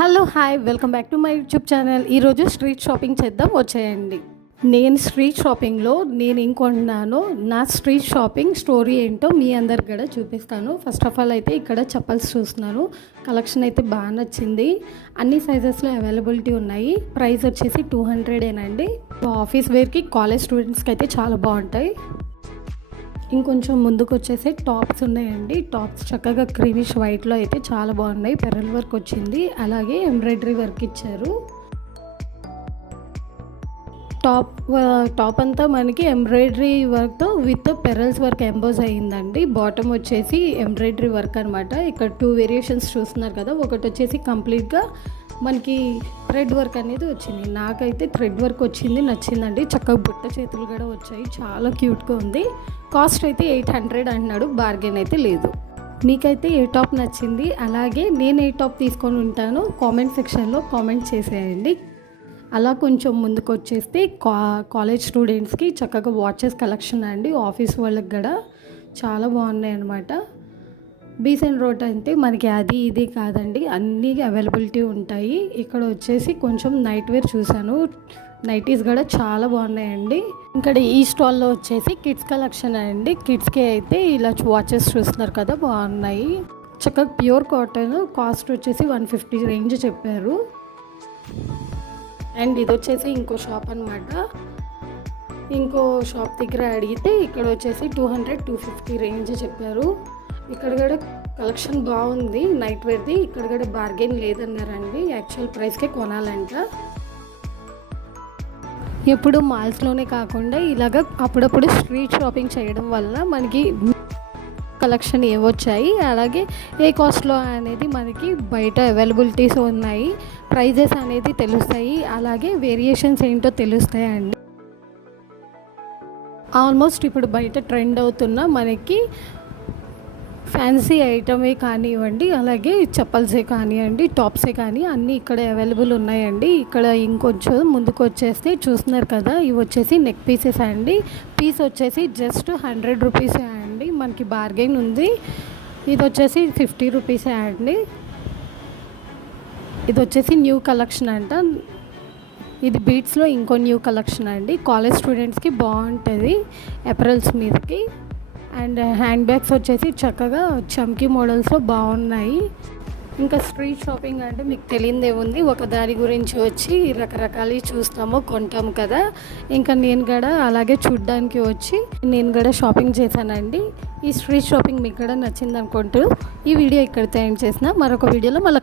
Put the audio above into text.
Hello hi welcome back to my YouTube channel. ఈరోజు street shopping చేద్దాం, వచ్చేయండి. నేను స్ట్రీట్ షాపింగ్లో నేను ఏం కొన్నానో, నా స్ట్రీట్ షాపింగ్ స్టోరీ ఏంటో మీ అందరికి కూడా చూపిస్తాను. ఫస్ట్ ఆఫ్ ఆల్ అయితే ఇక్కడ చెప్పల్స్ చూస్తున్నాను. కలెక్షన్ అయితే బాగా నచ్చింది. అన్ని సైజెస్లో అవైలబిలిటీ ఉన్నాయి. ప్రైస్ వచ్చేసి 200 ఆఫీస్ వేర్కి, కాలేజ్ స్టూడెంట్స్కి అయితే చాలా బాగుంటాయి. ఇంకొంచెం ముందుకు వచ్చేసి టాప్స్ ఉన్నాయండి. టాప్స్ చక్కగా క్రీమిష్ వైట్లో అయితే చాలా బాగున్నాయి. పెరల్ వర్క్ వచ్చింది, అలాగే ఎంబ్రాయిడరీ వర్క్ ఇచ్చారు. టాప్ అంతా మనకి ఎంబ్రాయిడరీ వర్క్తో విత్ పెరల్స్ వర్క్ ఎంబోజ్ అయ్యిందండి. బాటమ్ వచ్చేసి ఎంబ్రాయిడరీ వర్క్ అనమాట. ఇక్కడ 2 వేరియేషన్స్ చూస్తున్నారు కదా. ఒకటి వచ్చేసి కంప్లీట్గా మనకి థ్రెడ్ వర్క్ అనేది వచ్చింది. నాకైతే థ్రెడ్ వర్క్ వచ్చింది, నచ్చిందండి. చక్కగా బుట్ట చేతులు కూడా వచ్చాయి, చాలా క్యూట్గా ఉంది. కాస్ట్ అయితే 800 అంటున్నాడు, బార్గెన్ అయితే లేదు. మీకైతే ఏ టాప్ నచ్చింది, అలాగే నేను ఏ టాప్ తీసుకొని ఉంటానో కామెంట్ సెక్షన్లో కామెంట్ చేసేయండి. అలా కొంచెం ముందుకు వచ్చేస్తే కాలేజ్ స్టూడెంట్స్కి చక్కగా వాచెస్ కలెక్షన్ అండి. ఆఫీస్ వాళ్ళకి కూడా చాలా బాగున్నాయి అన్నమాట. బీసెంట్ రోడ్ అంటే మనకి అది ఇది కాదండి, అన్నీ అవైలబిలిటీ ఉంటాయి. ఇక్కడ వచ్చేసి కొంచెం నైట్ వేర్ చూశాను. నైటీస్ కూడా చాలా బాగున్నాయండి. ఇక్కడ ఈ స్టాల్లో వచ్చేసి కిడ్స్ కలెక్షన్ అండి. కిడ్స్కి అయితే ఇలా వాచెస్ చూస్తున్నారు కదా, బాగున్నాయి. చక్కగా ప్యూర్ కాటన్. కాస్ట్ వచ్చేసి 150 రేంజ్ చెప్పారు. అండ్ ఇది వచ్చేసి ఇంకో షాప్ అనమాట. ఇంకో షాప్ దగ్గర అడిగితే ఇక్కడ వచ్చేసి 200-250 రేంజ్ చెప్పారు. ఇక్కడ కూడా కలెక్షన్ బాగుంది నైట్ వేర్ది. ఇక్కడ కూడా బార్గెన్ లేదన్నారండి. యాక్చువల్ ప్రైస్కే కొనాలంట. ఎప్పుడు మాల్స్లోనే కాకుండా ఇలాగ అప్పుడప్పుడు స్ట్రీట్ షాపింగ్ చేయడం వల్ల మనకి కలెక్షన్ ఏవొచ్చాయి, అలాగే ఏ కాస్ట్లో అనేది మనకి బయట అవైలబిలిటీస్ ఉన్నాయి, ప్రైజెస్ అనేది తెలుస్తాయి, అలాగే వేరియేషన్స్ ఏంటో తెలుస్తాయండి. ఆల్మోస్ట్ ఇప్పుడు బయట ట్రెండ్ అవుతున్న మనకి ఫ్యాన్సీ ఐటమే కానివ్వండి, అలాగే చెప్పల్సే కానివ్వండి, టాప్సే కానీ అన్నీ ఇక్కడ అవైలబుల్ ఉన్నాయండి. ఇక్కడ ఇంకొంచెం ముందుకు వచ్చేస్తే చూస్తున్నారు కదా, ఇవి వచ్చేసి నెక్ పీసెస్ అండి. పీస్ వచ్చేసి జస్ట్ 100 రూపీసే అండి, మనకి బార్గెన్ ఉంది. ఇది వచ్చేసి 50 రూపీసే అండి. ఇది వచ్చేసి న్యూ కలెక్షన్ అంట. ఇది బీట్స్లో ఇంకో న్యూ కలెక్షన్ అండి. కాలేజ్ స్టూడెంట్స్కి బాగుంటుంది అపెరల్స్ మీదకి. అండ్ హ్యాండ్ బ్యాగ్స్ వచ్చేసి చక్కగా చమ్కీ మోడల్స్లో బాగున్నాయి. ఇంకా స్ట్రీట్ షాపింగ్ అంటే మీకు తెలియదే ఉంది, ఒక దాని గురించి వచ్చి రకరకాలు చూస్తాము, కొంటాము కదా. ఇంకా నేను కూడా అలాగే చూడ్డానికి వచ్చి నేను కూడా షాపింగ్ చేశానండి. ఈ స్ట్రీట్ షాపింగ్ మీకు కూడా నచ్చింది అనుకుంటూ ఈ వీడియో ఇక్కడితో ఎండ్ చేసిన. మరొక వీడియోలో మళ్ళీ